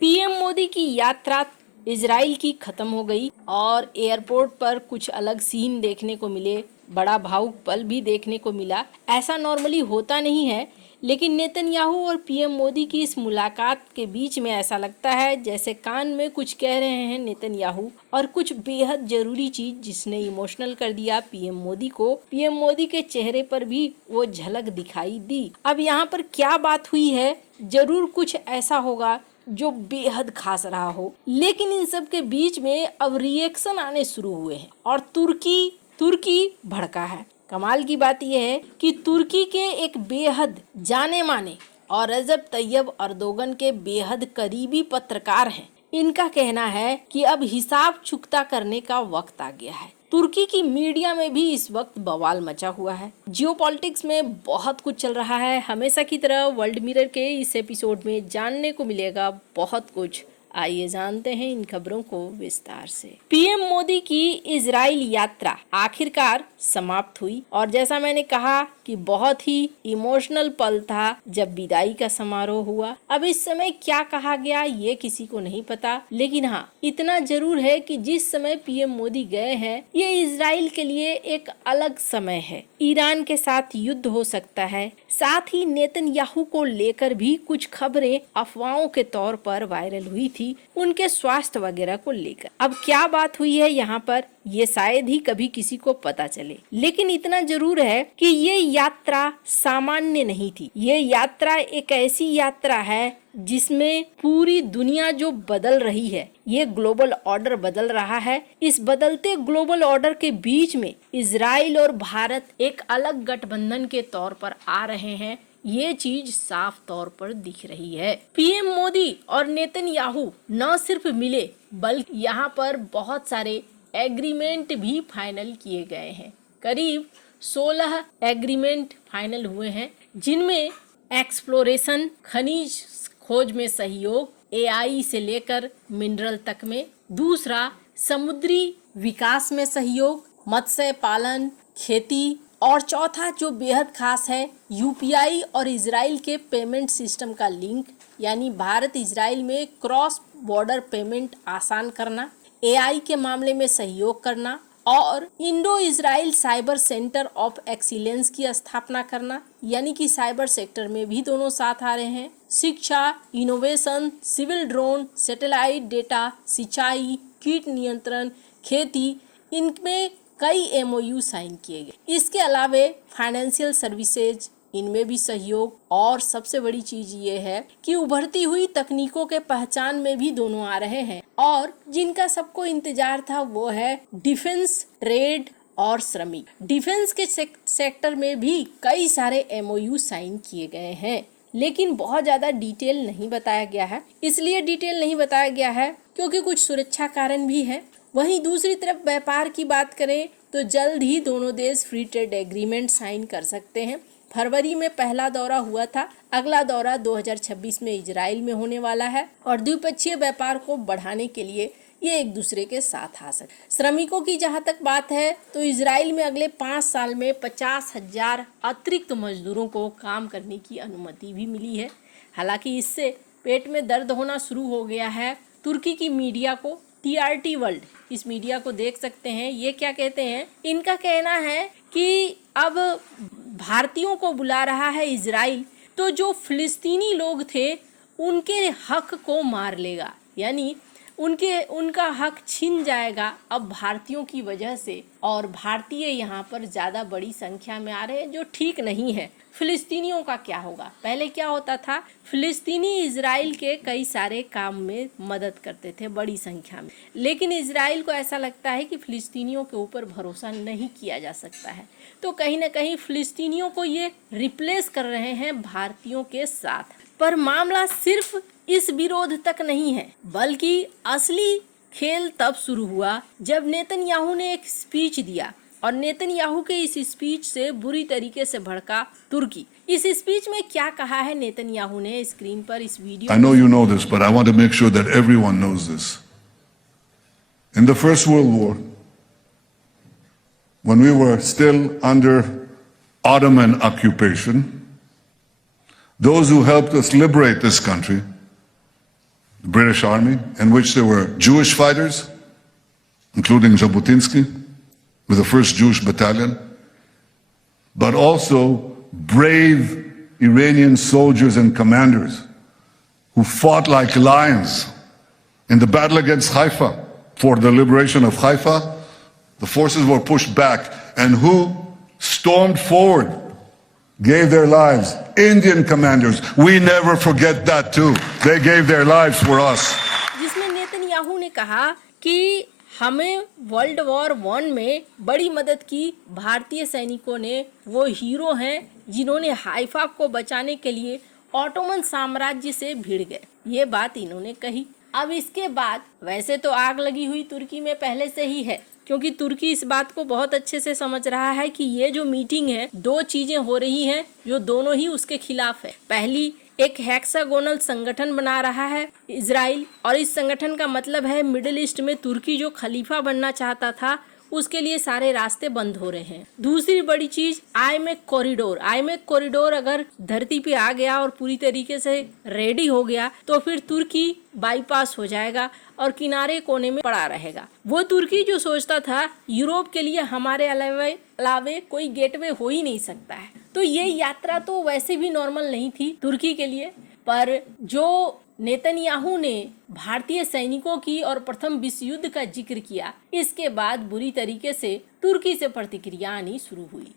PM Modi की यात्रा Israel की खत्म हो गई और एयरपोर्ट पर कुछ अलग सीन देखने को मिले, बड़ा भावुक पल भी देखने को मिला। ऐसा नॉर्मली होता नहीं है, लेकिन नेतन्याहू और पीएम मोदी की इस मुलाकात के बीच में ऐसा लगता है जैसे कान में कुछ कह रहे हैं नेतन्याहू और कुछ बेहद जरूरी चीज जिसने इमोशनल कर दिया पीएम मोदी को। पीएम मोदी के चेहरे पर भी वो झलक दिखाई दी। अब यहाँ पर क्या बात हुई है, जरूर कुछ ऐसा होगा जो बेहद खास रहा हो, लेकिन इन सब के बीच में अब रिएक्शन आने शुरू हुए हैं और तुर्की भड़का है। कमाल की बात यह है कि तुर्की के एक बेहद जाने माने और रजब तैयब अर्दोगन के बेहद करीबी पत्रकार हैं। इनका कहना है कि अब हिसाब चुकता करने का वक्त आ गया है। तुर्की की मीडिया में भी इस वक्त बवाल मचा हुआ है। जियोपॉलिटिक्स में बहुत कुछ चल रहा है। हमेशा की तरह वर्ल्ड मिरर के इस एपिसोड में जानने को मिलेगा बहुत कुछ। आइए जानते हैं इन खबरों को विस्तार से। पीएम मोदी की इजराइल यात्रा आखिरकार समाप्त हुई और जैसा मैंने कहा कि बहुत ही इमोशनल पल था जब विदाई का समारोह हुआ। अब इस समय क्या कहा गया ये किसी को नहीं पता, लेकिन हाँ इतना जरूर है कि जिस समय पीएम मोदी गए हैं ये इजराइल के लिए एक अलग समय है। ईरान के साथ युद्ध हो सकता है। साथ ही नेतन्याहू को लेकर भी कुछ खबरें अफवाहों के तौर पर वायरल हुई थी, उनके स्वास्थ्य वगैरह को लेकर। अब क्या बात हुई है यहाँ पर ये शायद ही कभी किसी को पता चले, लेकिन इतना जरूर है कि ये यात्रा सामान्य नहीं थी। ये यात्रा एक ऐसी यात्रा है जिसमें पूरी दुनिया जो बदल रही है, ये ग्लोबल ऑर्डर बदल रहा है। इस बदलते ग्लोबल ऑर्डर के बीच में इजराइल और भारत एक अलग गठबंधन के तौर पर आ रहे हैं। ये चीज साफ तौर पर दिख रही है। पीएम मोदी और नेतन्याहू न सिर्फ मिले बल्कि यहाँ पर बहुत सारे एग्रीमेंट भी फाइनल किए गए हैं। करीब 16 एग्रीमेंट फाइनल हुए हैं, जिनमें एक्सप्लोरेशन, खनिज खोज में सहयोग, एआई से लेकर मिनरल तक में, दूसरा समुद्री विकास में सहयोग, मत्स्य पालन, खेती, और चौथा जो बेहद खास है यूपीआई और इजराइल के पेमेंट सिस्टम का लिंक, यानी भारत इजराइल में क्रॉस बॉर्डर पेमेंट आसान करना, एआई के मामले में सहयोग करना और Indo Israel cyber centre of excellence की स्थापना करना, यानी कि साइबर सेक्टर में भी दोनों साथ आ रहे हैं। शिक्षा, innovation, civil drone, satellite data, सिंचाई, कीट नियंत्रण, खेती, इनमें कई एमओयू साइन किए गए। इसके अलावे फाइनेंशियल सर्विसेज, इनमें भी सहयोग, और सबसे बड़ी चीज ये है कि उभरती हुई तकनीकों के पहचान में भी दोनों आ रहे हैं और जिनका सबको इंतजार था वो है डिफेंस, ट्रेड और श्रमिक। डिफेंस के सेक्टर में भी कई सारे एमओयू साइन किए गए हैं, लेकिन बहुत ज्यादा डिटेल नहीं बताया गया है। इसलिए डिटेल नहीं बताया गया है क्योंकि कुछ सुरक्षा कारण भी है। वहीं दूसरी तरफ व्यापार की बात करें तो जल्द ही दोनों देश फ्री ट्रेड एग्रीमेंट साइन कर सकते हैं। फरवरी में पहला दौरा हुआ था, अगला दौरा 2026 में इजराइल में होने वाला है और द्विपक्षीय व्यापार को बढ़ाने के लिए ये एक दूसरे के साथ आ सकते। श्रमिकों की जहां तक बात है तो इजराइल में अगले 5 साल में 50,000 अतिरिक्त मजदूरों को काम करने की अनुमति भी मिली है। हालांकि इससे पेट में दर्द होना शुरू हो गया है तुर्की की मीडिया को। टीआरटी वर्ल्ड, इस मीडिया को देख सकते हैं, ये क्या कहते हैं, इनका कहना है कि अब भारतीयों को बुला रहा है इजराइल तो जो फिलिस्तीनी लोग थे उनके हक को मार लेगा, यानी उनका हक छीन जाएगा अब भारतीयों की वजह से, और भारतीय यहाँ पर ज्यादा बड़ी संख्या में आ रहे हैं जो ठीक नहीं है। फिलिस्तीनियों का क्या होगा? पहले क्या होता था, फिलिस्तीनी इजराइल के कई सारे काम में मदद करते थे बड़ी संख्या में, लेकिन इजराइल को ऐसा लगता है कि फिलिस्तीनियों के ऊपर भरोसा नहीं किया जा सकता है, तो कहीं ना कहीं फिलिस्तीनियों को ये रिप्लेस कर रहे हैं भारतीयों के साथ। पर मामला सिर्फ इस विरोध तक नहीं है, बल्कि असली खेल तब शुरू हुआ जब नेतन्याहू ने एक स्पीच दिया और नेतन्याहू के इस स्पीच से बुरी तरीके से भड़का तुर्की। इस स्पीच में क्या कहा है नेतन्याहू ने, स्क्रीन पर इस video I know you know this, but I want to make sure that everyone knows this. In the First World War, when we were still under Ottoman occupation, those who helped us liberate this country the British Army, in which there were Jewish fighters, including Jabotinsky, with the 1st Jewish Battalion, but also brave Iranian soldiers and commanders who fought like lions in the battle against Haifa for the liberation of Haifa. The forces were pushed back, and who stormed forward, gave their lives? Indian commanders. We never forget that too. They gave their lives for us. जिसमें Netanyahu ने कहा कि हमें world war 1 में बड़ी मदद की भारतीय सैनिकों ने, वो हीरो हैं जिन्होंने हाइफा को बचाने के लिए ऑटोमन साम्राज्य से भिड़ गए। ये बात इन्होंने कही। अब इसके बाद वैसे तो आग लगी हुई तुर्की में पहले से ही है, क्योंकि तुर्की इस बात को बहुत अच्छे से समझ रहा है कि ये जो मीटिंग है, 2 चीजें हो रही हैं जो दोनों ही उसके खिलाफ है। पहली, एक हेक्सागोनल संगठन बना रहा है इजराइल, और इस संगठन का मतलब है मिडिल ईस्ट में तुर्की जो खलीफा बनना चाहता था उसके लिए सारे रास्ते बंद हो रहे हैं। दूसरी बड़ी चीज, आईमेक कॉरिडोर। आईमेक कॉरिडोर अगर धरती पे आ गया और पूरी तरीके से रेडी हो गया तो फिर तुर्की बाईपास हो जाएगा और किनारे कोने में पड़ा रहेगा। वो तुर्की जो सोचता था यूरोप के लिए हमारे अलावे कोई गेटवे हो ही नहीं सकता है। तो ये यात्रा तो वैसे भी नॉर्मल नहीं थी तुर्की के लिए, पर जो नेतन्याहू ने भारतीय सैनिकों की और प्रथम विश्व युद्ध का जिक्र किया, इसके बाद बुरी तरीके से तुर्की से प्रतिक्रिया आनी शुरू हुई।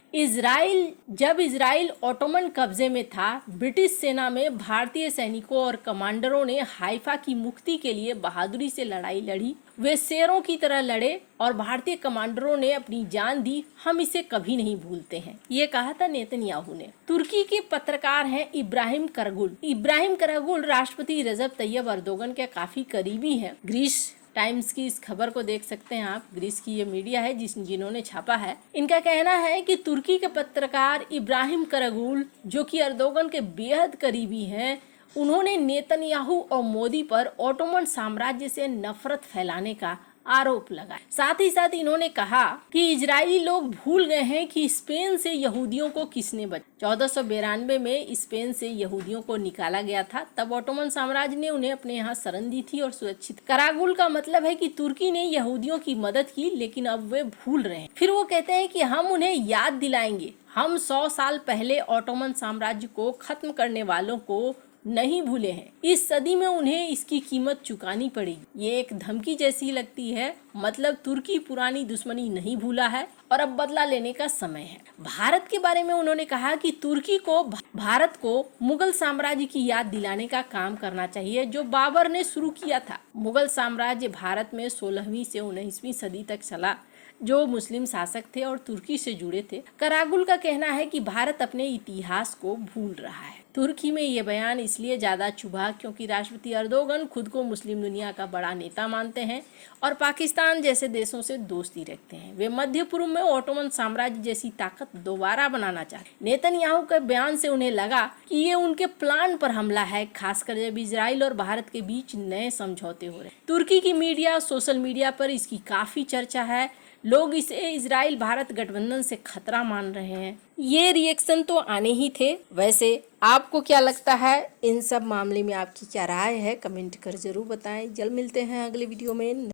जब इजराइल ऑटोमन कब्जे में था, ब्रिटिश सेना में भारतीय सैनिकों और कमांडरों ने हाइफा की मुक्ति के लिए बहादुरी से लड़ाई लड़ी। वे शेरों की तरह लड़े और भारतीय कमांडरों ने अपनी जान दी। हम इसे कभी नहीं भूलते हैं, ये कहा था नेतन्याहू ने। तुर्की के पत्रकार हैं इब्राहिम करगुल। इब्राहिम करगुल राष्ट्रपति रजब तैयब अर्दोगन के काफी करीबी हैं। ग्रीस टाइम्स की इस खबर को देख सकते हैं आप। ग्रीस की ये मीडिया है जिन्होंने छापा है। इनका कहना है कि तुर्की के पत्रकार इब्राहिम करगुल, जो कि अर्दोगन के बेहद करीबी हैं, उन्होंने नेतन्याहू और मोदी पर ऑटोमन साम्राज्य से नफरत फैलाने का आरोप लगाया। साथ ही साथ इन्होंने कहा कि इजरायली लोग भूल गए हैं कि स्पेन से यहूदियों को किसने बचाया। 1492 में स्पेन से यहूदियों को निकाला गया था, तब ऑटोमन साम्राज्य ने उन्हें अपने यहाँ शरण दी थी और सुरक्षित। करागुल का मतलब है कि तुर्की ने यहूदियों की मदद की, लेकिन अब वे भूल रहे हैं। फिर वो कहते हैं कि हम उन्हें याद दिलाएंगे, हम 100 साल पहले ऑटोमन साम्राज्य को खत्म करने वालों को नहीं भूले हैं। इस सदी में उन्हें इसकी कीमत चुकानी पड़ेगी। ये एक धमकी जैसी लगती है, मतलब तुर्की पुरानी दुश्मनी नहीं भूला है और अब बदला लेने का समय है। भारत के बारे में उन्होंने कहा कि तुर्की को भारत को मुगल साम्राज्य की याद दिलाने का काम करना चाहिए, जो बाबर ने शुरू किया था। मुगल साम्राज्य भारत में 16वीं से 19वीं सदी तक चला, जो मुस्लिम शासक थे और तुर्की से जुड़े थे। करागुल का कहना है कि भारत अपने इतिहास को भूल रहा है। तुर्की में ये बयान इसलिए ज्यादा चुभा क्योंकि राष्ट्रपति अर्दोगन खुद को मुस्लिम दुनिया का बड़ा नेता मानते हैं और पाकिस्तान जैसे देशों से दोस्ती रखते हैं। वे मध्य पूर्व में ऑटोमन साम्राज्य जैसी ताकत दोबारा बनाना चाहते। नेतन्याहू के बयान से उन्हें लगा कि ये उनके प्लान पर हमला है, खासकर जब इजराइल और भारत के बीच नए समझौते हो रहे। तुर्की की मीडिया, सोशल मीडिया पर इसकी काफी चर्चा है। लोग इसे इजराइल भारत गठबंधन से खतरा मान रहे हैं। ये रिएक्शन तो आने ही थे। वैसे आपको क्या लगता है इन सब मामले में, आपकी क्या राय है, कमेंट कर जरूर बताएं। जल्द मिलते हैं अगले वीडियो में।